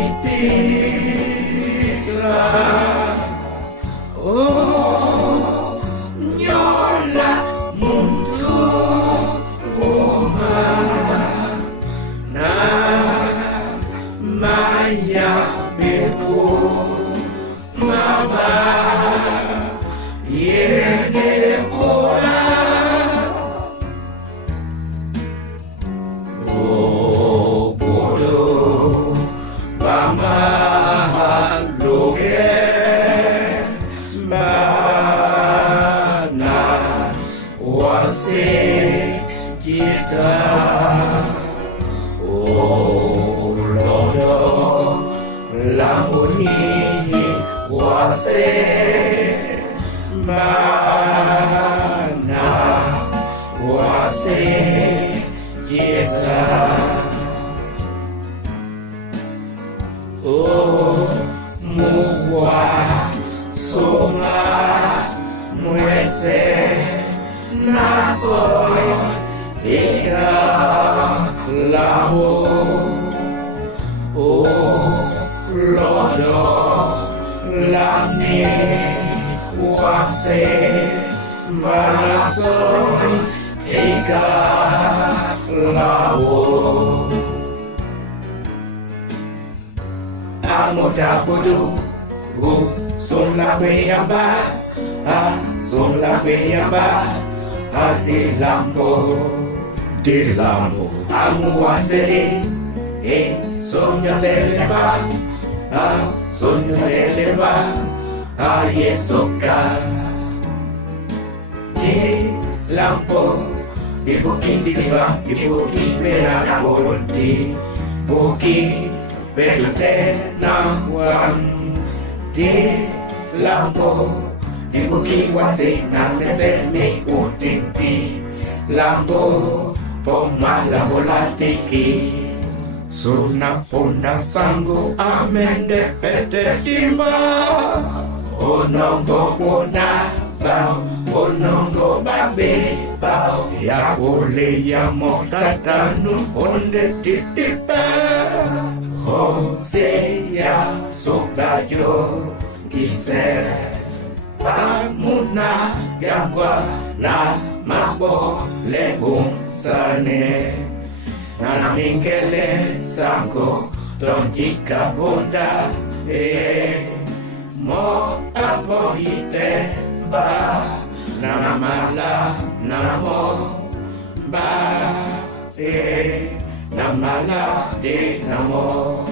ipika oh nyola muntu uma na maya beku mama yene kora kita oh lodo lamuni wase mana wase kita oh muwa soma muese nasoy Tira laho oh lodo lani wase manasoy tira laho amoda bodo son la peyamba son la peyamba ati lampo di lampo amuasere sogno dell'elba sogno dell'elba yesoka di lampo di buchi si viva di buchi per la volti buchi per la terra di lampo di buchi wasi nante me utinti lampo pomala volatiki Surna ponda sango amende pete timba Onongo pona bao Onongo babe bao Ya ole ya motatanu onde titipa Jose ya sokayo kisere Pamuna yangwa na mabo lebung sane na mingele sango tonjika bonda mo apohite ba na mala na mo ba na mala de na mo